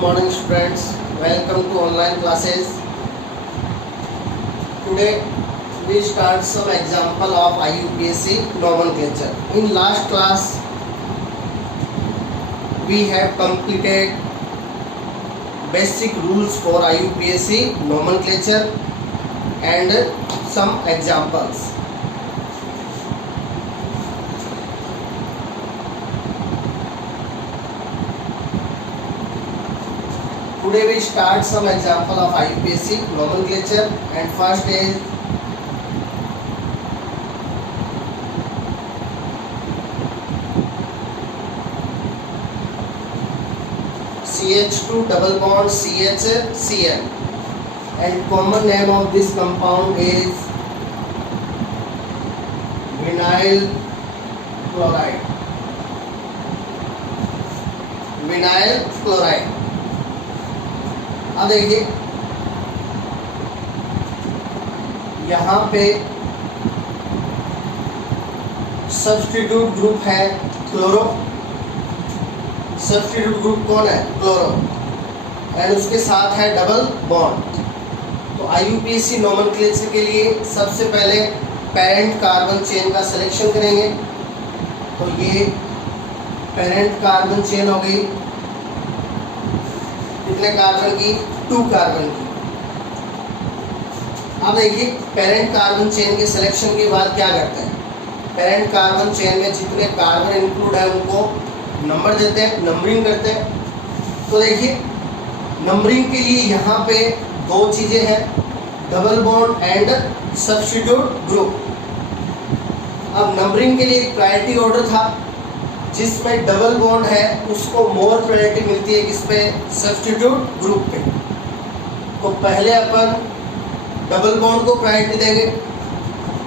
morning students, welcome to online classes. Today we start some example of IUPAC nomenclature. In last class we have completed basic rules for IUPAC nomenclature and some examples. Today we start some example of IUPAC nomenclature, and first is CH2 double bond CHCl, and common name of this compound is vinyl chloride. Vinyl chloride. अब देखिए यहाँ पे substitute group है chloro. Substitute group कौन है? Chloro. And उसके साथ है डबल बॉन्ड. तो IUPAC नोमेनक्लेचर के लिए सबसे पहले पेरेंट कार्बन चेन का सिलेक्शन करेंगे. तो ये पेरेंट कार्बन चेन हो गई. कितने कार्बन की? 2 कार्बन की. अब देखिए पेरेंट कार्बन चेन के सिलेक्शन के बाद क्या करते हैं. पेरेंट कार्बन चेन में जितने कार्बन इंक्लूड है उनको नंबर देते हैं, नंबरिंग करते हैं. तो देखिए नंबरिंग के लिए यहाँ पे 2 चीज़ें हैं, double bond and substitute group. अब नंबरिंग के लिए एक प्रायोरिटी ऑर्डर था, जिसमें डबल बॉन्ड है उसको मोर प्रायोरिटी मिलती है किस पे? सब्स्टिट्यूट ग्रुप पे. तो पहले अपन डबल बॉन्ड को प्रायोरिटी देंगे.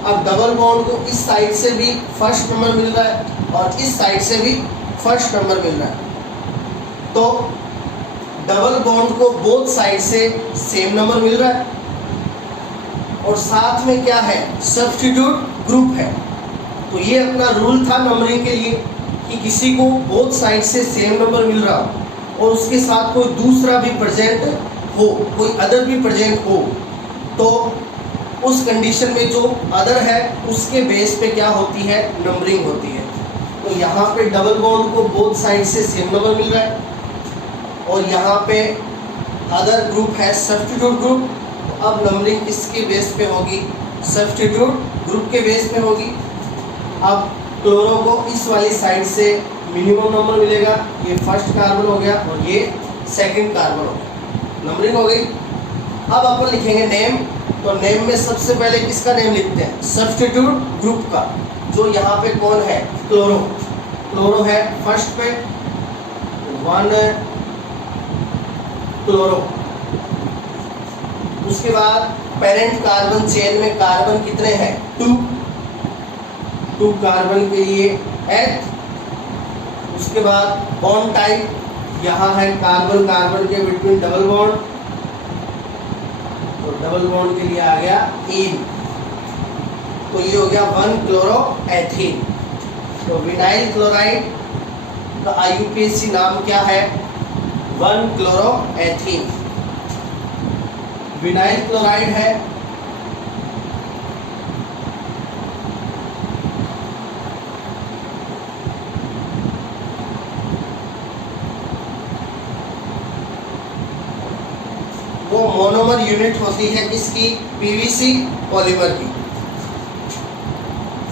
अब डबल बॉन्ड को इस साइड से भी फर्स्ट नंबर मिल रहा है और इस साइड से भी फर्स्ट नंबर मिल रहा है. तो डबल बॉन्ड को बोथ साइड से सेम नंबर मिल रहा है और साथ में क्या है? सब्स्टिट्यूट ग्रुप है. तो ये अपना रूल था नंबरिंग के लिए कि किसी को बोथ साइड से सेम नंबर मिल रहा हो और उसके साथ कोई दूसरा भी प्रेजेंट हो, कोई अदर भी प्रेजेंट हो, तो उस कंडीशन में जो अदर है उसके बेस पे क्या होती है? नंबरिंग होती है. तो यहाँ पे डबल बॉन्ड को बोथ साइड से सेम नंबर मिल रहा है और यहाँ पे अदर ग्रुप है सब्स्टिट्यूट ग्रुप. तो अब नंबरिंग किसके बेस पे होगी? सब्स्टिट्यूट ग्रुप के बेस पे होगी. अब क्लोरो को इस वाली साइड से मिनिमम नंबर मिलेगा. ये फर्स्ट कार्बन हो गया और ये सेकंड कार्बन हो गया. नंबरिंग हो गई. अब अपन लिखेंगे नेम. तो नेम में सबसे पहले किसका नेम लिखते हैं? सब्स्टिट्यूट ग्रुप का, जो यहाँ पे कौन है? क्लोरो. क्लोरो है फर्स्ट पे, 1 क्लोरो. उसके बाद पेरेंट कार्बन चेन में कार्बन कितने हैं? 2 कार्बन के लिए H. उसके बाद बॉन्ड टाइप यहाँ है कार्बन कार्बन के बिटवीन डबल बॉन्ड. तो डबल बॉन्ड के लिए आ गया इन. तो ये हो गया 1 क्लोरोएथीन. तो विनाइल क्लोराइड का IUPAC नाम क्या है? 1 क्लोरोएथीन. विनाइल क्लोराइड है. वो मोनोमर यूनिट होती है किसकी? PVC पॉलीमर की.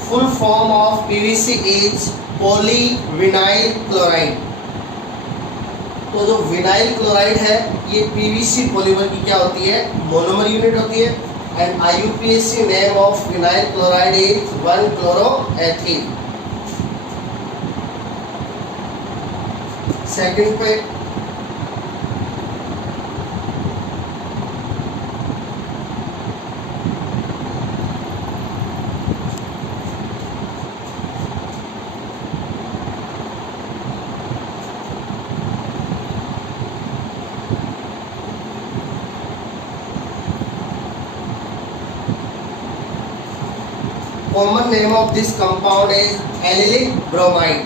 Full form of PVC is polyvinyl chloride. तो जो विनाइल क्लोराइड है ये PVC पॉलीमर की क्या होती है? मोनोमर यूनिट होती है. And IUPAC name of vinyl chloride is 1 chloroethene. Second पे common name of this compound is allylic bromide.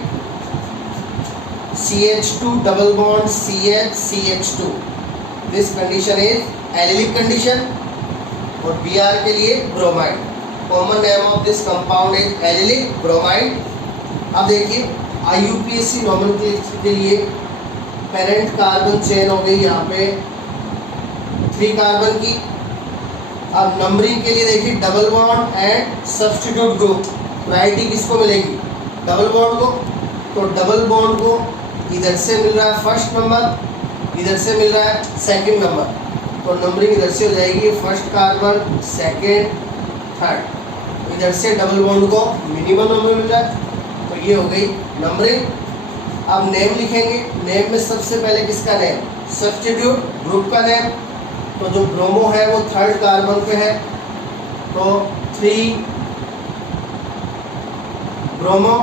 CH2 double bond CH CH2, this condition is allylic condition. और Br के लिए bromide, common name of this compound is allylic bromide. अब देखिए IUPAC nomenclature के लिए parent carbon chain हो गई यहाँ पे 3 कार्बन की। अब नंबरिंग के लिए देखिए double bond and substitute group, priority किसको मिलेगी? डबल बॉन्ड को। तो डबल बॉन्ड को इधर से मिल रहा है फर्स्ट नंबर, इधर से मिल रहा है सेकंड नंबर, तो नंबरिंग इधर से हो जाएगी फर्स्ट कार्बन सेकंड थर्ड, इधर से डबल बॉन्ड को मिनिमम नंबर मिल रहा है, तो ये हो गई नंबरिंग। अब नेम लिखेंगे, नेम में सबसे पहले किसका नेम? सब्स्टिट्यूट ग्रुप का नेम। तो जो ब्रोमो है वो थर्ड कार्बन पे है, तो 3 ब्रोमो।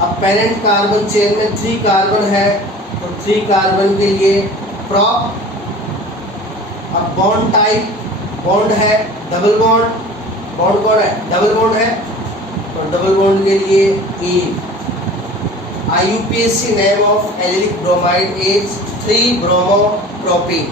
अब पेरेंट कार्बन चेन में 3 कार्बन है, तो 3 कार्बन के लिए प्रॉप। अब बॉन्ड टाइप, बॉन्ड है डबल बॉन्ड, बॉन्ड कौन है? डबल बॉन्ड है, तो डबल बॉन्ड के लिए ईन। IUPAC name of allylic bromide is 3 bromo propene.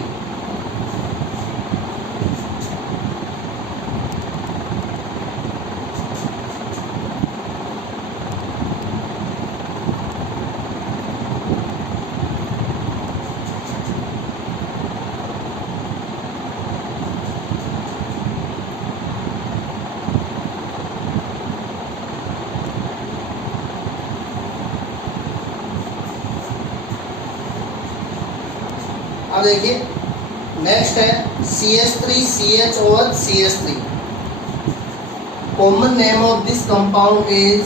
अब देखिए नेक्स्ट है CH3CHOH CH3। Common name of this compound is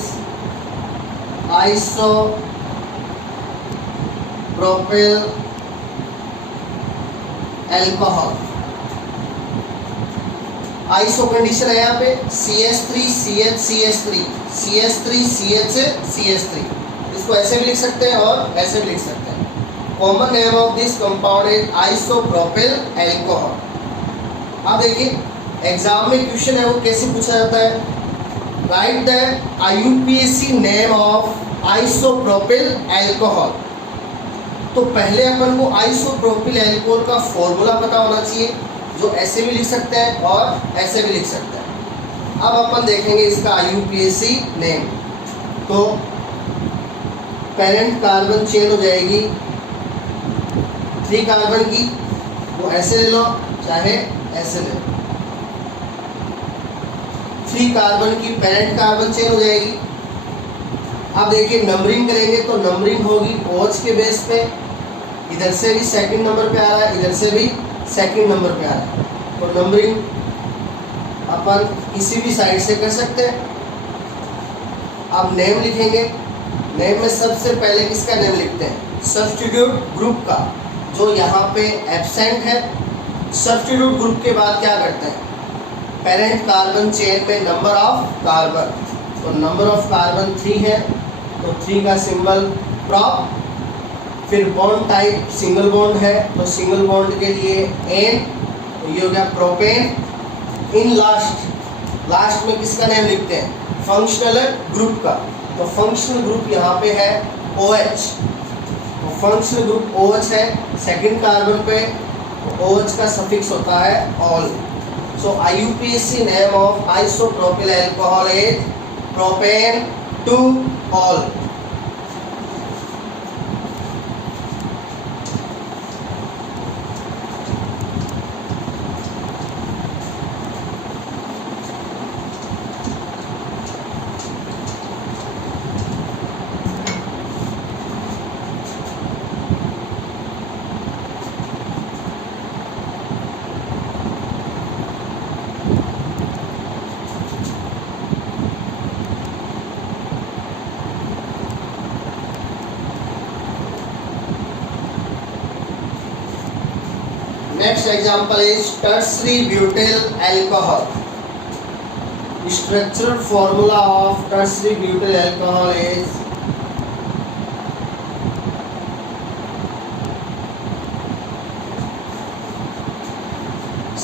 isopropyl alcohol. Iso condition है यहाँ पे CH3CH CH3, इसको ऐसे भी लिख सकते हैं और ऐसे भी लिख सकते हैं। Common name of this compound is isopropyl alcohol. अब देखिए एग्जाम में क्वेश्चन है वो कैसे पूछा जाता है? Right the IUPAC name of isopropyl alcohol. तो पहले अपन को आइसोप्रोपिल अल्कोहल का फॉर्मूला पता होना चाहिए, जो ऐसे भी लिख सकते हैं और ऐसे भी लिख सकते हैं। अब अपन देखेंगे इसका IUPAC नेम। तो पेरेंट कार्बन चेन हो जाएगी 3 कार्बन की, वो ऐसे ले लो चाहे ऐसे ले लो। 3 कार्बन की पेरेंट कार्बन चेन हो जाएगी। अब देखिए नंबरिंग करेंगे तो नंबरिंग होगी OH के बेस पे, इधर से भी सेकंड नंबर पे आ रहा है, इधर से भी सेकंड नंबर पे आ रहा है, तो नंबरिंग अपन किसी भी साइड से कर सकते हैं। अब नेम लिखेंगे, नेम में सबसे पहले किसका नेम लिखते हैं? सब्स्टिट्यूट ग्रुप का, जो यहाँ पे एब्सेंट है। सब्स्टिट्यूट ग्रुप के बाद क्या करते हैं? पेरेंट कार्बन चेन में नंबर ऑफ कार्बन, तो नंबर ऑफ कार्बन 3 है, तो 3 का सिंबल प्रॉप। फिर बॉन्ड टाइप सिंगल बॉन्ड है, तो सिंगल बॉन्ड के लिए एन, तो ये हो गया प्रोपेन। इन लास्ट में किसका नेम लिखते हैं? फंक्शनल ग्रुप का, तो फंक्शनल ग्रुप यहाँ पे है OH, तो फंक्शनल ग्रुप OH है सेकंड कार्बन पे, तो OH का सफिक्स होता है all. So IUPAC name of isopropyl alcohol is propane 2 all. Next example is tertiary butyl alcohol. Structural formula of tertiary butyl alcohol is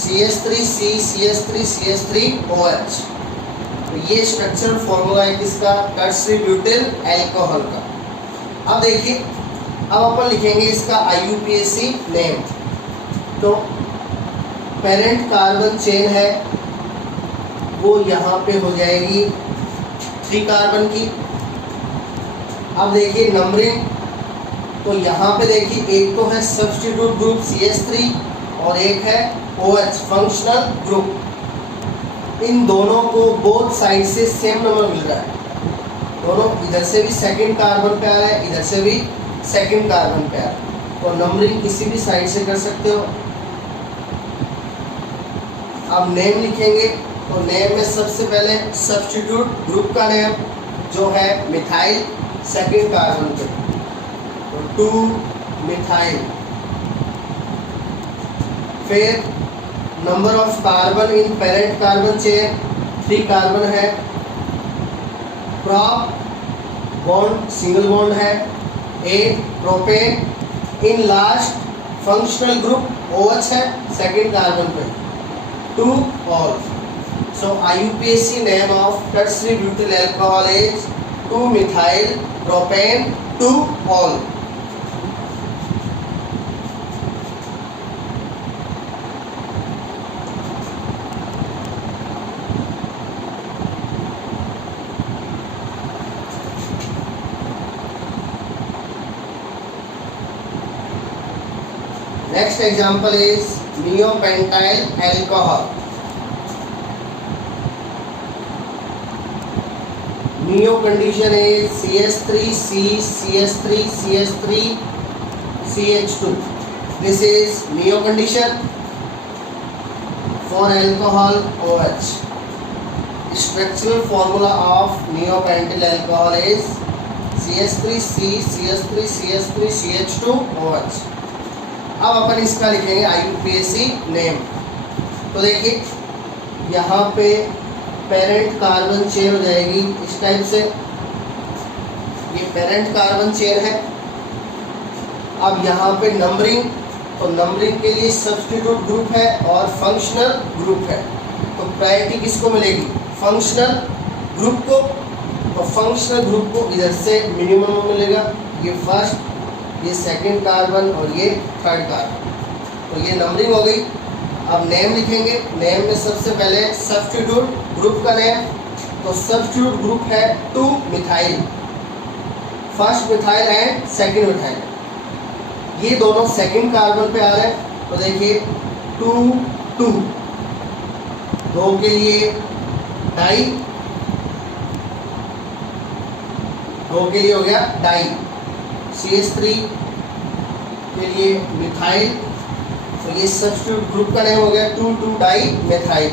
CH3C CH3CH3OH। तो ये structural formula है किसका? Tertiary butyl alcohol का। अब देखिए, अब अपन लिखेंगे इसका IUPAC नेम। तो पेरेंट कार्बन चेन है वो यहाँ पे हो जाएगी 3 कार्बन की। अब देखिए नंबरिंग, तो यहाँ पे देखिए एक तो है सब्स्टिट्यूट ग्रुप CH3 और एक है OH फंक्शनल ग्रुप। इन दोनों को बोथ साइड से सेम नंबर मिल रहा है, दोनों इधर से भी सेकंड कार्बन पे आ रहा है, इधर से भी सेकंड कार्बन पे आ रहा है। तो नंबरिंग किसी भी साइड से कर सकते हो। अब नेम लिखेंगे, तो नेम में सबसे पहले सब्स्टिट्यूट ग्रुप का नेम जो है मिथाइल, सेकंड कार्बन पे, तो 2 मिथाइल। फिर number of carbon in parent carbon chain 3 carbon है। प्रॉप बॉन्ड सिंगल बॉन्ड है 8 प्रोपेन। इन लास्ट फंक्शनल ग्रुप OH है सेकंड कार्बन पे 2 all. So IUPAC name of tertiary butyl alcohol is 2 methyl propane 2 all. Next example is neopentyl alcohol. Neo condition is CH3C, CH3, CH3, CH2. This is neo condition for alcohol OH. Structural formula of neopentyl alcohol is CH3C, CH3, CH3, CH2, OH. अब अपन इसका लिखेंगे IUPAC name. तो देखिए यहाँ पे parent carbon chain हो जाएगी इस टाइप से, ये पेरेंट कार्बन चेन है। अब यहाँ पे नंबरिंग, तो नंबरिंग के लिए सब्स्टिट्यूट ग्रुप है और फंक्शनल ग्रुप है। तो प्रायोरिटी किसको मिलेगी? फंक्शनल ग्रुप को। तो फंक्शनल ग्रुप को इधर से मिनिमम मिलेगा, ये फर्स्ट, ये सेकंड कार्बन और ये थर्ड कार्बन। तो ये नंबरिंग हो गई। अब नेम लिखेंगे, नेम में सबसे पहले सब्स्टिट्यूट ग्रुप का नेम, तो सब्स्टिट्यूट ग्रुप है 2 methyl, first methyl and second methyl. ये दोनों सेकंड कार्बन पे आ रहे हैं। तो देखिए 2 2, 2 के लिए डाई, 2 के लिए हो गया डाई। CH3 के लिए मिथाइल, तो ये सब्स्टिट्यूट ग्रुप का नेम हो गया 2 2 डाई मिथाइल।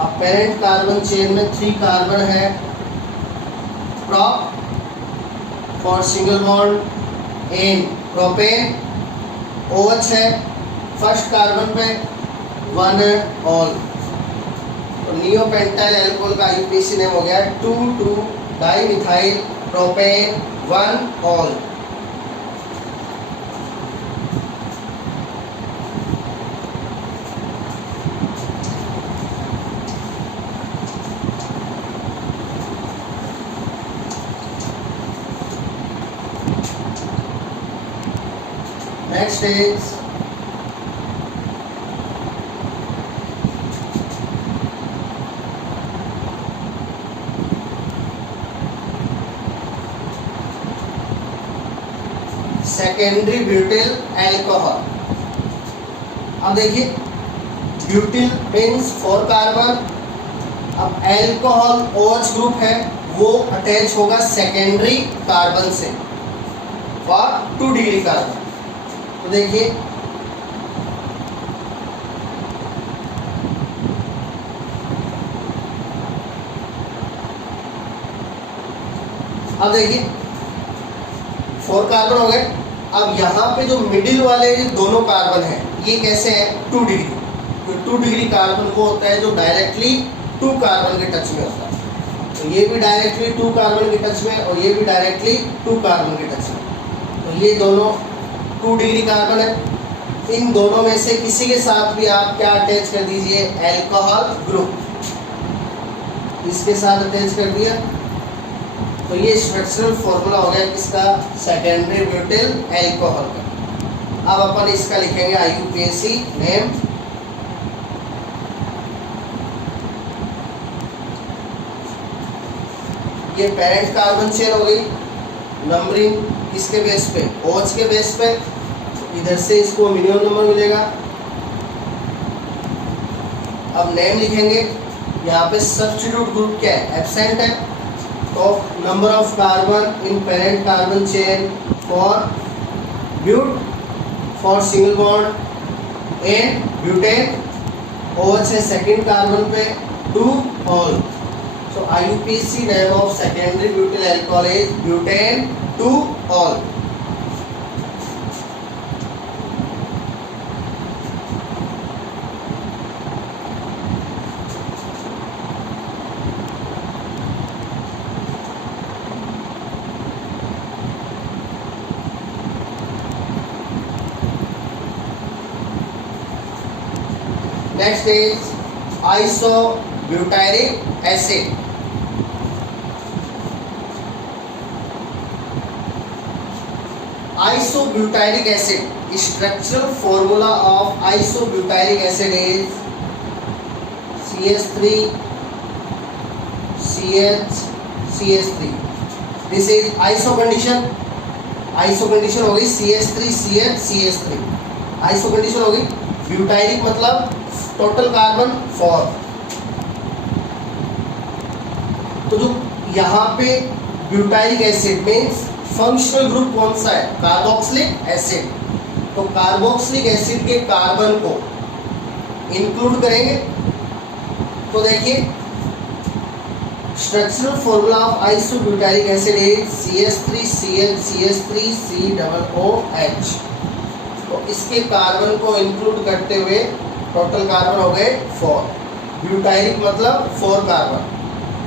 अब पेरेंट कार्बन चेन में 3 कार्बन है। Prop for single bond in propane, OH है फर्स्ट कार्बन पे 1 ऑल। तो नियोपेंटाइल अल्कोहल का IUPAC नेम हो गया 2 2 di methyl propane 1 all. Next is secondary butyl alcohol. अब देखिए ब्यूटिल मीन्स 4 कार्बन। अब अल्कोहल OH ग्रुप है वो अटैच होगा सेकेंडरी कार्बन से और 2 डिग्री कार्बन। तो देखिए अब देखिए 4 कार्बन हो गए। अब यहाँ पे जो मिडिल वाले दोनों कार्बन हैं ये कैसे हैं? 2 डिग्री। तो 2 डिग्री कार्बन वो होता है जो डायरेक्टली 2 कार्बन के टच में होता है। तो ये भी डायरेक्टली 2 कार्बन के टच में और ये भी डायरेक्टली 2 कार्बन के टच में। तो ये दोनों 2 डिग्री कार्बन है। इन दोनों में से किसी के साथ भी आप क्या अटैच कर दीजिए? Alcohol group. इसके साथ अटैच कर दिया तो ये स्ट्रक्चरल फॉर्मूला हो गया किसका, सेकेंडरी ब्यूटिल एल्कोहल का। अब अपन इसका लिखेंगे IUPAC नेम। ये पेरेंट कार्बन चेन हो गई, नंबरिंग किसके बेस पे, OH के बेस पे, इधर से इसको मिनिमम नंबर मिलेगा। अब नेम लिखेंगे, यहाँ पे सब्स्टिट्यूट ग्रुप क्या है, एब्सेंट है, तो number of carbon in parent carbon chain for but for single bond and butane, OH है सेकेंड कार्बन पे 2 ol. So IUPAC name of secondary butyl alcohol is butane 2-ol. Next is isobutyric acid. Isobutyric acid, structural formula of isobutyric acid is CH3 CH CH3. This is iso condition. iso condition हो गई CH3 CH CH3, iso condition हो गई। Butyric मतलब total carbon 4। तो जो यहाँ पे butyric acid means functional group कौन सा है, कार्बोक्सिलिक एसिड। तो कार्बोक्सिलिक एसिड के कार्बन को इंक्लूड करेंगे। तो देखिए structural formula of isobutyric acid is CH3 CH CH3 COOH। तो इसके कार्बन को इंक्लूड करते हुए टोटल कार्बन हो गए 4। ब्यूटाइरिक मतलब 4 कार्बन,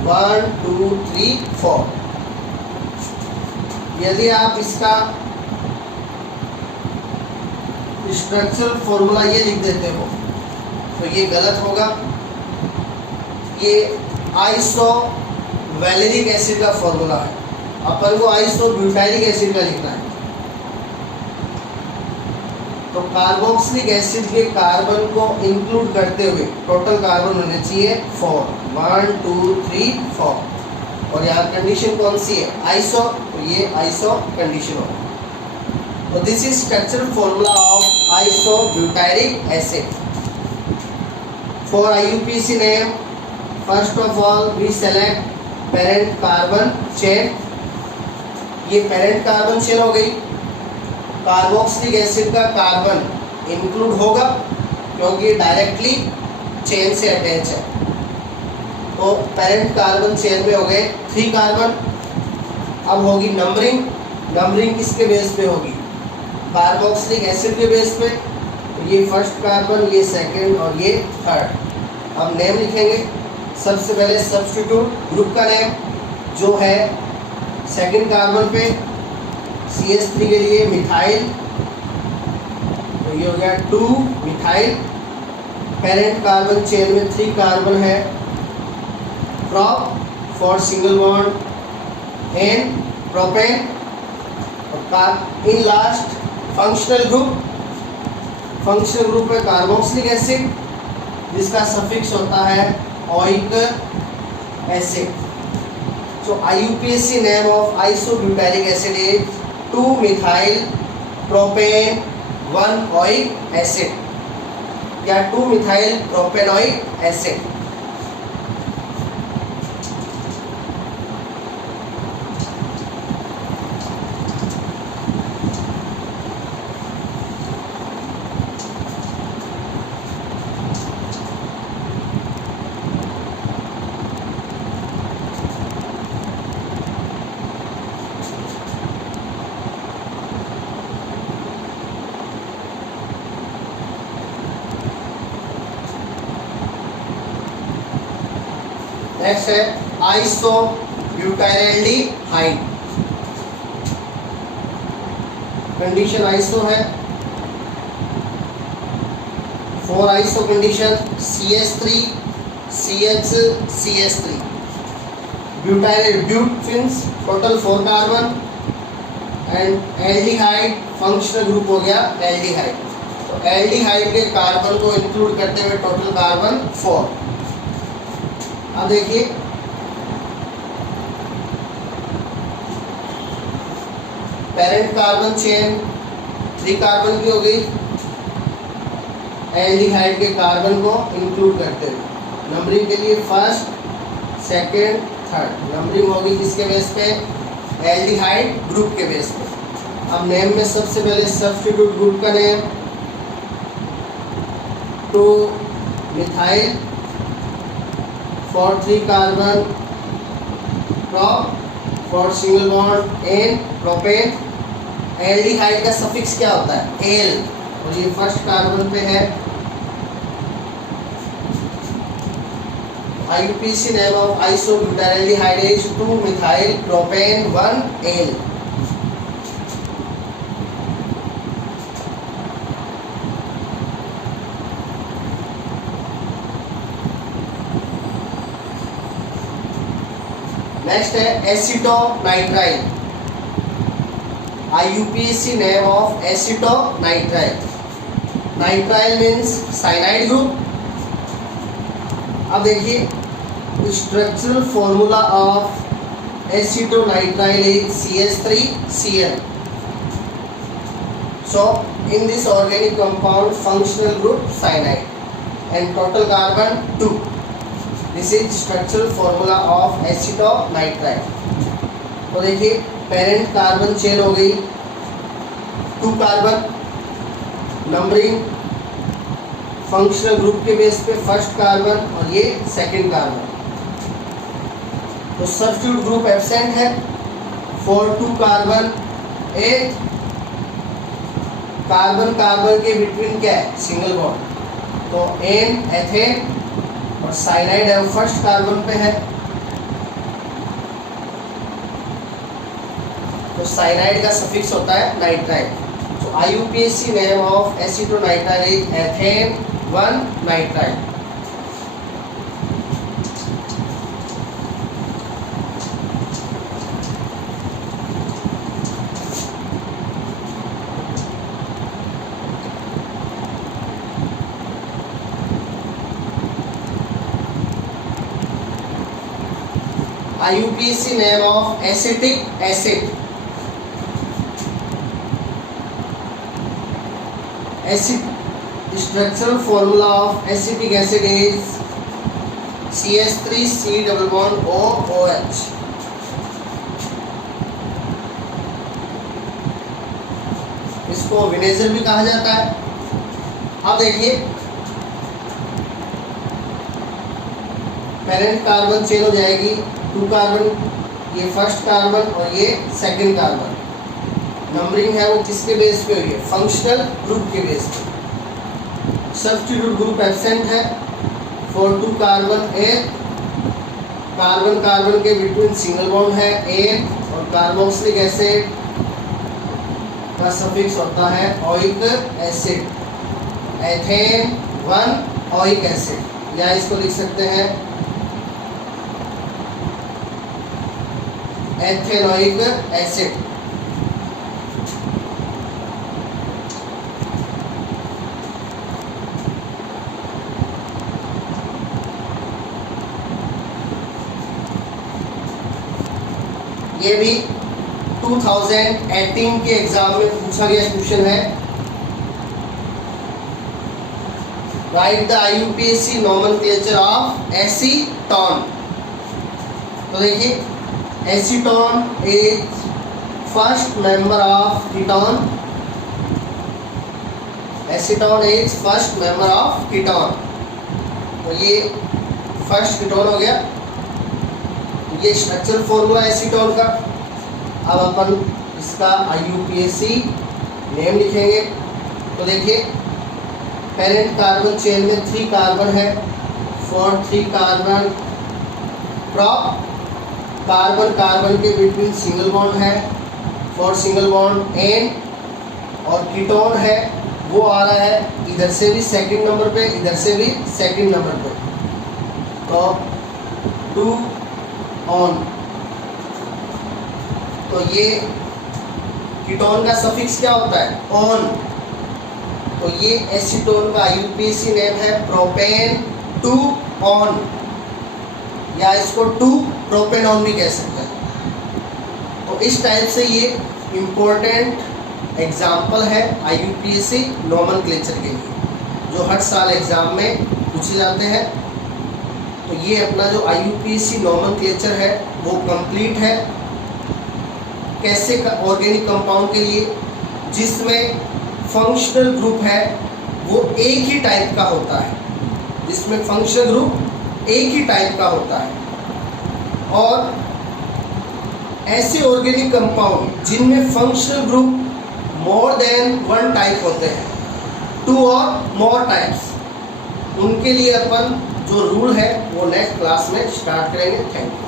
1 2 3 4। यदि आप इसका स्ट्रक्चरल फॉर्मूला ये लिख देते हो तो ये गलत होगा। ये आइसोवैलेरिक एसिड का फॉर्मूला है, अपन को आइसोब्यूटाइरिक एसिड का लिखना है। तो कार्बोक्सिलिक एसिड के कार्बन को इंक्लूड करते हुए टोटल कार्बन होने चाहिए 4, 1 2 3 4। और यहाँ कंडीशन कौन सी है, आइसो, तो ये आइसो कंडीशन होगा। तो this is structural formula of isobutyric acid. For IUPAC name, first of all we select parent carbon chain. ये पेरेंट कार्बन चेन हो गई। कार्बोक्सिलिक एसिड का कार्बन इंक्लूड होगा क्योंकि डायरेक्टली चेन से अटैच है। तो पेरेंट कार्बन चेन में हो गए 3 कार्बन। अब होगी नंबरिंग। नंबरिंग किसके बेस पे होगी, कार्बोक्सिलिक एसिड के बेस पे। तो ये फर्स्ट कार्बन, ये सेकंड और ये थर्ड। अब नेम लिखेंगे। सबसे पहले सब्स्टिट्यूट ग्रुप का नेम जो है सेकंड कार्बन पे CH3 के लिए मिथाइल, तो ये हो गया 2 मिथाइल। पेरेंट कार्बन चेन में 3 कार्बन है, prop for single bond and propane। इन लास्ट फंक्शनल ग्रुप है कार्बोक्सिलिक एसिड जिसका सफिक्स होता है oic acid. So IUPAC name of isobutyric acid is 2 methyl propane 1 oic acid या 2 मिथाइल प्रोपेनोइक एसिड। नेक्स्ट है isobutyraldehyde. Condition iso है। For iso condition CH3 CH CH3। Butyl ब्यूटफिन्स total 4 carbon, and aldehyde functional group हो गया aldehyde. तो aldehyde के carbon को include करते हुए टोटल कार्बन 4। अब देखिए पेरेंट कार्बन चेन 3 कार्बन की हो गई, एल्डिहाइड के कार्बन को इंक्लूड करते हुए नंबरिंग के लिए फर्स्ट, सेकंड, थर्ड नंबरिंग होगी किसके बेस पे? एल्डिहाइड ग्रुप के बेस पे। अब नेम में सबसे पहले सब्स्टिट्यूट ग्रुप का name 2 methyl for 3 carbon, prop for single bond ane propane. Aldehyde का सफिक्स क्या होता है? एल, और ये फर्स्ट कार्बन पे है। IUPAC name of isobutyraldehyde is 2 methyl propane 1L। Next है acetonitrile. IUPAC name of acetonitrile. Nitrile means cyanide group. अब देखिए structural formula of acetonitrile is CH3Cl। So in this organic compound functional group cyanide and total carbon 2। This is structural formula of acetonitrile. तो देखिए parent carbon chain हो गई 2 कार्बन, numbering functional group के base पे first carbon और ये second carbon. तो सब्स्टिट्यूट ग्रुप एब्सेंट है फॉर 2 कार्बन 8 कार्बन कार्बन के बिटवीन क्या है? Single bond. तो एन एथेन और साइनाइड है फर्स्ट कार्बन पे है, तो साइनाइड का सफिक्स होता है नाइट्राइल। तो IUPAC name of acetonitrile is ethane 1 nitrile. IUPAC name of acetic acid. Acid structural formula of acetic acid is CH3C double bond OOH। इसको विनेजर भी कहा जाता है। अब देखिए पेरेंट कार्बन चेन हो जाएगी 2 कार्बन, ये फर्स्ट कार्बन और ये सेकंड कार्बन। नंबरिंग है वो किसके बेस पे हुई है? फंक्शनल ग्रुप के बेस पे। सब्स्टिट्यूट ग्रुप एब्सेंट है फॉर 2 कार्बन 8 कार्बन कार्बन के बिटवीन सिंगल बॉन्ड है एन, और कार्बोक्सिलिक एसिड का सफिक्स होता है oic acid, ethane 1 oic acid, या इसको लिख सकते हैं एथेनोइक एसिड। ये भी 2018 के एग्जाम में पूछा गया क्वेश्चन है। Right the IUPAC nomenclature of acetone. तो देखिए acetone is first member of ketone. Acetone is first member of ketone. तो ये फर्स्ट कीटोन हो गया। ये स्ट्रक्चरल फॉर्मूला एसीटोन का। अब अपन इसका IUPAC नेम लिखेंगे। तो देखिए पेरेंट कार्बन चेन में 3 कार्बन है for 3 carbon, prop carbon carbon के बिटवीन सिंगल बॉन्ड है फॉर सिंगल बॉन्ड एन, और कीटोन है वो आ रहा है इधर से भी सेकंड नंबर पे, इधर से भी सेकंड नंबर पे। तो 2 ऑन तो ये कीटोन का सफिक्स क्या होता है? ऑन। तो ये एसीटोन का यूपीएसी नेम है प्रोपेन 2 ऑन, या इसको 2 प्रोपेनॉन भी कह सकते हैं। तो इस टाइप से ये इम्पोर्टेंट एग्जाम्पल है आईयूपीएसी नोमेनक्लेचर के लिए, जो हर साल एग्जाम में पूछे जाते हैं। तो ये अपना जो आईयूपीएसी नोमेनक्लेचर है वो कंप्लीट है कैसे ऑर्गेनिक कंपाउंड के लिए, जिसमें फंक्शनल ग्रुप है वो एक ही टाइप का होता है, जिसमें फंक्शनल ग्रुप एक ही टाइप का होता है, और ऐसे ऑर्गेनिक कंपाउंड जिनमें functional group more than 1 type होते हैं, 2 और मोर टाइप्स, उनके लिए अपन जो रूल है वो नेक्स्ट क्लास में स्टार्ट करेंगे। Thank you.